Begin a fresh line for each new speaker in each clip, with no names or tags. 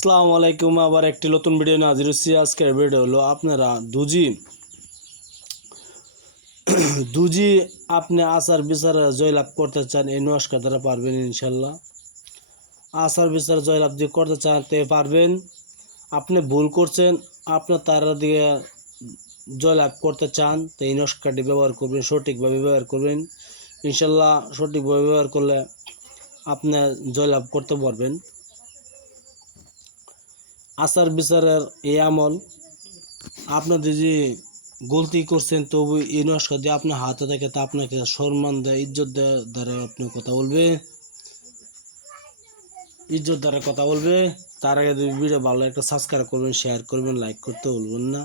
আসসালামু আলাইকুম, আবার একটি নতুন ভিডিও নিয়ে হাজির হচ্ছি। আজকের ভিডিও হলো আপনারা দুজি দুজি আপনি আচার বিচারে জয়লাভ করতে চান, এই নমস্কার দ্বারা পারবেন ইনশাল্লাহ। আচার বিচার, জয়লাভ দিয়ে করতে চান তে পারবেন। আপনি ভুল করছেন আপনার তারা দিয়ে জয়লাভ করতে চান, তো এই নমস্কারটি ব্যবহার করবেন, সঠিকভাবে ব্যবহার করবেন। ইনশাল্লাহ সঠিকভাবে ব্যবহার করলে আপনি জয়লাভ করতে পারবেন। আচার বিচারের এই আমল আপনাদের যে গলতি করছেন, তবু এই নস্কার দিয়ে আপনার হাতে থাকে তা আপনাকে সম্মান দেয়, ইজ্জত দেয় দ্বারা আপনি কথা বলবে। ইজ্জত দ্বারা কথা বলবে। তার আগে যদি ভিডিও ভালো একটা সাবস্ক্রাইব করবেন শেয়ার করবেন লাইক করতে বলবেন না।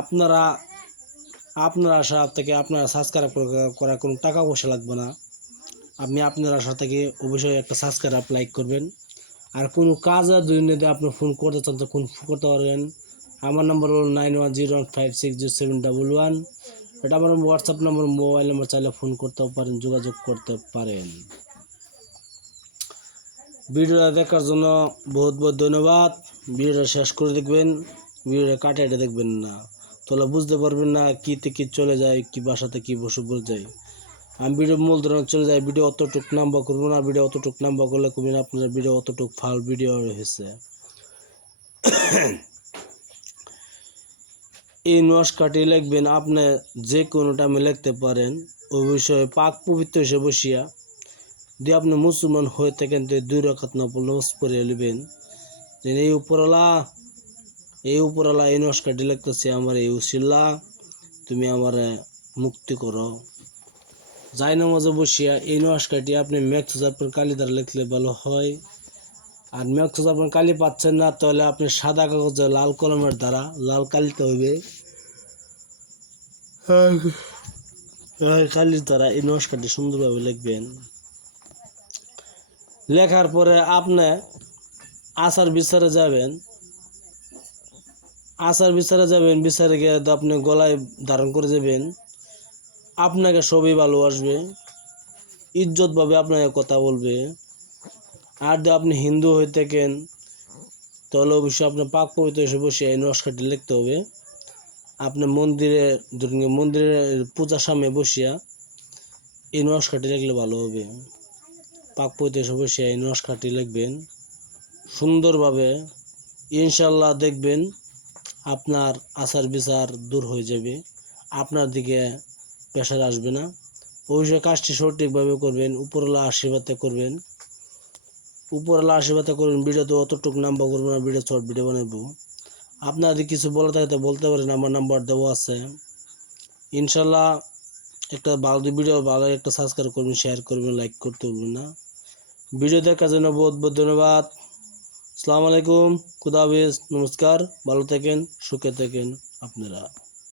আপনারা, আপনার আশা থেকে আপনারা সাবস্ক্রাইব করার কোনো টাকা পয়সা লাগবে না। আপনি আপনার আশা থেকে অবশ্যই একটা সাবস্ক্রাইব লাইক করবেন। আর কোনো কাজ আর দুর্নীতি আপনি ফোন করতে চান, তো ফোন করতে পারবেন? আমার নাম্বার হলো nine one zero one five six zero seven double one এটা আমার হোয়াটসঅ্যাপ নাম্বার মোবাইল নাম্বার চাইলে ফোন করতেও পারেন, যোগাযোগ করতে পারেন। ভিডিওটা দেখার জন্য বহুত বহুত ধন্যবাদ। ভিডিওটা শেষ করে দেখবেন, ভিডিওটা কাটে এটা দেখবেন না। তাহলে বুঝতে পারবেন না কীতে কী চলে যায়, কি বাসাতে কী বসে বলে যায়। আমি ভিডিও মূল ধরনের চলে যাই, ভিডিও অতটুক নাম্বার করব না, ভিডিও অতটুক নাম্বার করলে করবেন আপনার ভিডিও অতটুক ফাল ভিডিও হয়েছে। এই নস্কাটি লিখবেন, আপনি যে কোনো টাইমে লিখতে পারেন। ওই বিষয়ে পাক পবিত্র হিসেবে বসিয়া, যদি আপনি মুসলমান হয়ে থাকেন, তো দুই রকাত নফল নমাজ পড়ে নেবেন এই উপরওয়ালা এই উপরওয়ালা এই নস্কাটি লিখতেছে, আমার এই উশিল্লা তুমি আমার মুক্তি করো। যাই নামাজে বসিয়া এই নমস্কারটি আপনি ম্যাক্স আপনার কালি দ্বারা লিখলে ভালো হয়। আর ম্যাক্স আপনার কালি পাচ্ছেন না তাহলে আপনি সাদা কাগজে লাল কলমের দ্বারা লাল কালিতে হবে কালির দ্বারা এই নমস্কারটি সুন্দরভাবে লিখবেন। লেখার পরে আপনি আচার বিচারে যাবেন। আচার বিচারে যাবেন বিচারে গিয়ে আপনি গলায় ধারণ করে যাবেন। আপনাকে সবই ভালোবাসবে ইজ্জতভাবে আপনাকে কথা বলবে। আর যদি আপনি হিন্দু হয়ে থাকেন, তাহলে অবশ্যই আপনার পাক পবিত্র এসে বসে এই নমস্কারটি লিখতে হবে। আপনি মন্দিরে ধরুন মন্দিরের পূজার সামনে বসিয়া এই নমস্কারটি লিখলে ভালো হবে। পাক পবিত্র এসে বসে এই নমস্কারটি লিখবেন। সুন্দরভাবে ইনশাল্লাহ দেখবেন, আপনার আচার বিচার দূর হয়ে যাবে। আপনার দিকে প্রেশার আসবে না। অবশ্যই কাজটি সঠিকভাবে করবেন, উপরওয়ালা আশীর্বাদে করবেন। উপরওয়ালা আশীর্বাদে করবেন ভিডিওতে অতটুকু নাম্বার করবেন না ভিডিও শর্ট ভিডিও বানাবো আপনার যদি কিছু বলা থাকে তো বলতে পারেন, আমার নাম্বার দেওয়া আছে। ইনশাল্লাহ একটা ভালো ভিডিও ভালো একটা সাবস্ক্রাইব করবেন শেয়ার করবেন লাইক করতে বলবেন না। ভিডিও দেখার জন্য বহুত বহুত ধন্যবাদ। আসসালামু আলাইকুম, খুদা হাফিজ, নমস্কার, ভালো থাকেন, সুখে থাকেন আপনারা।